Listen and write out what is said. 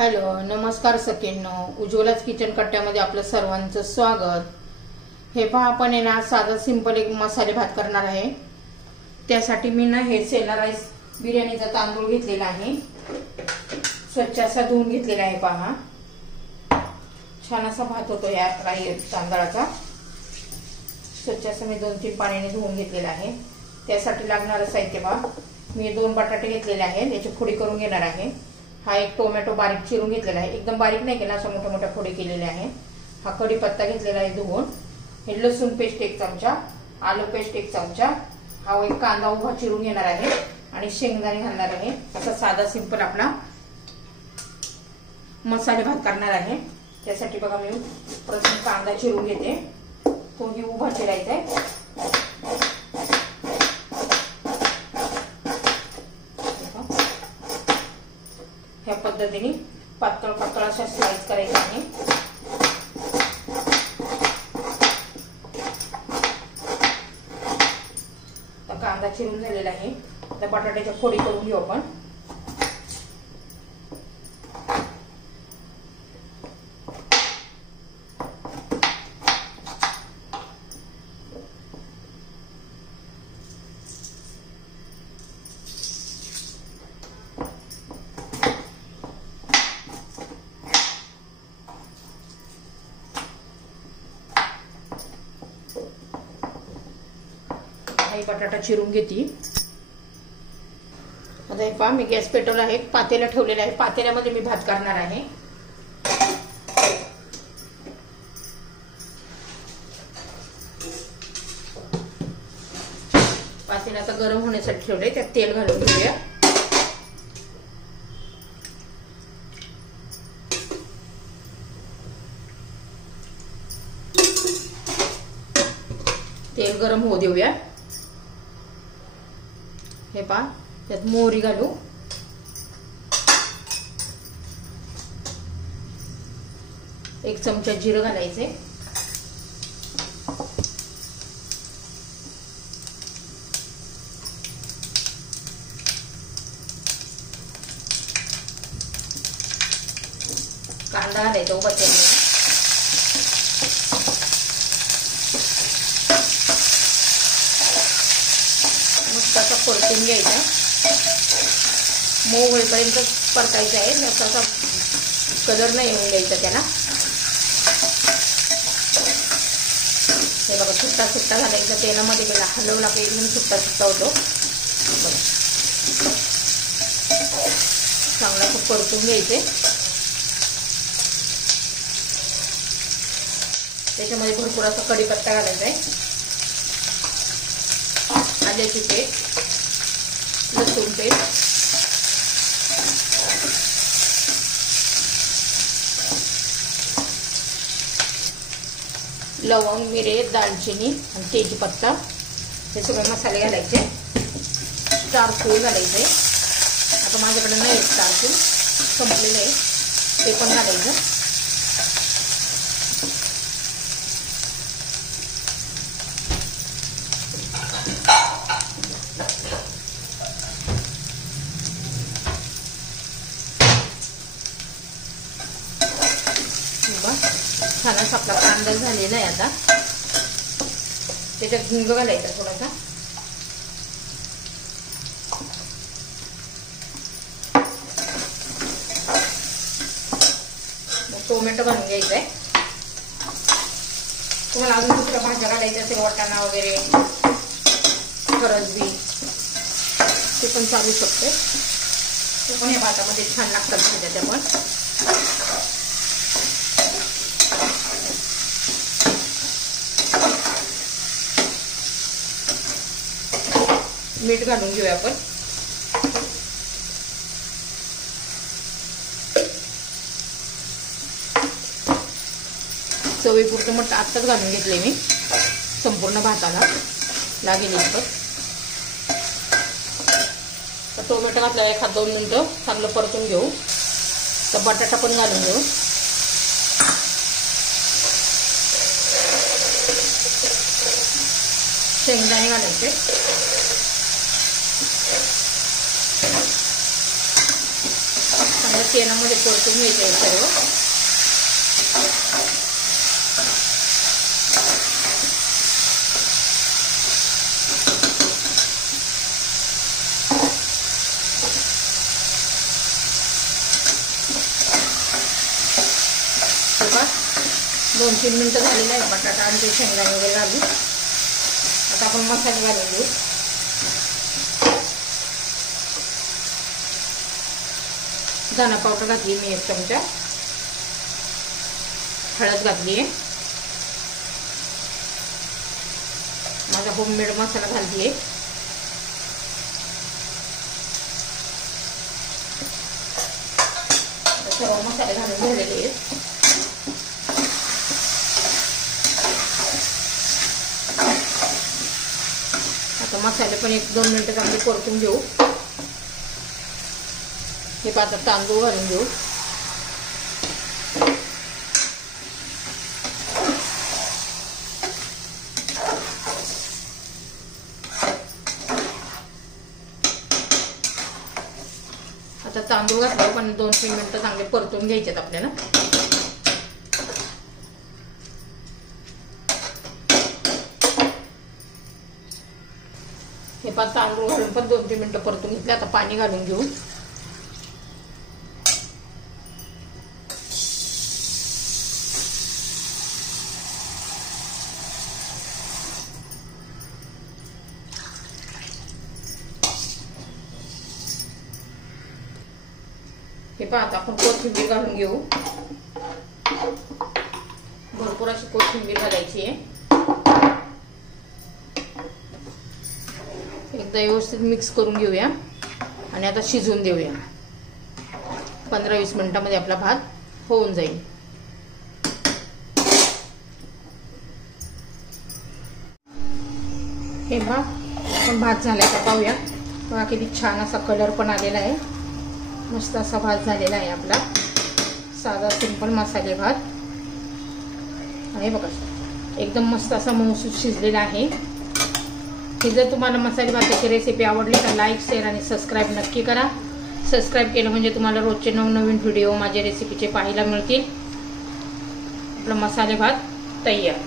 Hello नमस्कार सखींनो, उज्ज्वलाच kitchen कट्ट्यामध्ये आपलं सर्वांचं स्वागत। हे पहा, आपण आहे ना साधा सिंपल एक मसाले भात करणार आहे। त्यासाठी मी ना हे सेला राईस बिर्याणीचा तांदूळ घेतलेला आहे, स्वच्छ असा धुवून घेतलेला आहे। पहा छान असा भात होतो या राईस तांदळाचा। स्वच्छ असं मी 2-3 पाण्याने धुवून घेतलेला आहे। त्यासाठी लागणारं साहित्य पहा, मी 2 बटाटे घेतलेले आहेत, याची फोडी करून घेणार आहे। हा एक टोमॅटो बारीक चिरून घेतलेला आहे, एकदम बारीक नाही केला, अशा मोठ्या मोठ्या फोडी केलेल्या आहे। हा कढीपत्ता घेतलेला आहे धुवून। हे लसूण पेस्ट 1 चमचा, आलू पेस्ट 1 चमचा, हा एक कांदा उभा चिरून घेणार आहे आणि शेंगदाणे घालणार आहे। असा साधा सिंपल आपला मसाले भात करणार आहे। त्यासाठी बघा मी प्रथम कांदा चिरून घेते, तोही उभा चिरायचा आहे। ह्या पद्धतीने पातळ पातळ अशा स्लाइस करायचा आहे। कांदा चिरून झालेला आहे, आता बटाट्याच्या फोडी करून घेऊ आपण। बटाटा चिरून घेते। आता हे पहा, मी गॅस पेटवला आहे, पातेला ठेवलेला आहे। पातेल्यामध्ये मी भात करणार आहे। पातेला आता गरम होण्यासाठी ठेवले, त्यात तेल घालून घेऊया। तेल गरम होऊ देऊया। हे पहा, त्यात मोहरी घालू, एक चमचा जिरं घालायचे, कांदा घालायचा उभा चिरलेला, परतून घ्यायचा, मऊ होईपर्यंत परतायचा आहे। असा कलर नाही येऊन द्यायचा त्याला। हे बघा, सुट्टा सुट्टा घालायचा तेलामध्ये, त्याला हलवला की एकदम सुट्टा सुट्टा होतो। चांगला खूप परतून घ्यायचे। त्याच्यामध्ये भरपूर असा कढीपत्ता घालायचा आहे, आल्याची पेस्ट, लसूण पेस्ट, लवंग, मिरे, दालचिनी आणि तेजपत्ता, हे सगळे मसाले घालायचे। चारफूल घालायचे, आता माझ्याकडे नाही आहे चारफूल, संपलेलं आहे, ते पण घालायचं। छान असा आपला कांदा झालेला आहे। आता त्याच्यात हिंग घालायचा थोडासा, टोमॅटो घालून घ्यायचा आहे। तुम्हाला अजून दुसऱ्या भाज्या घालायच्या असेल, वाटाणा वगैरे, फरसबी, ते पण चालू शकते। ते पण या भातामध्ये छान लागतात भाज्या त्या पण। मीठ घालून घेऊया आपण। चवीपुरतं मग आत्ताच घालून घेतले मी, संपूर्ण भाताला लागेल इतकं। तर टोमॅटो घातला, 1-2 मिनिटं चांगलं परतून घेऊ। तर बटाटा पण घालून घेऊ, शेंगदाणे घालायचे, तेलामध्ये परतून घ्यायचं आहे सर्व. बघा 2-3 मिनिटं झालेली आहे. बटाटा आणि ते शेंगदाणे वगैरे घालून आता आपण मसाले घालून घेऊ. धना पावडर घातली मी 1 चमचा, हळद घातली आहे, माझा होममेड मसाला घालते आहे. सर्व मसाले घालून झालेले आहेत. आता मसाले पण 1-2 मिनिटं चांगले परतून घेऊ. हे आता तांदूळ घालून घेऊ. आता तांदूळ घातले पण 2-3 मिनिटं चांगले परतून घ्यायचे आपल्याला. हे तांदूळ घालून पण 2-3 मिनिटं परतून घेतले. आता पाणी घालून घेऊ. हे आता आपण कोथिंबीर घालून घेऊ. भरपूर अशी कोथिंबीर घालायची आहे. एकदा व्यवस्थित मिक्स करून घेऊया आणि आता शिजवून देऊया. 15-20 मिनिटांमध्ये आपला भात होऊन जाईल. हे आपण भात झाला का पाहूया. बघा किती छान असा कलर पण आलेला आहे. मस्त असा भात झालेला आहे आपला. साधा सिंपल मसाले भात आहे. बघा एकदम मस्त असा मऊसूत शिजलेला आहे. हे जर तुम्हाला मसाले भाताची रेसिपी आवडली तर लाईक, शेअर आणि सबस्क्राईब नक्की करा. सबस्क्राईब केलं म्हणजे तुम्हाला रोजचे नवनवीन व्हिडिओ माझ्या रेसिपीचे पाहायला मिळतील. आपला मसाले भात तयार.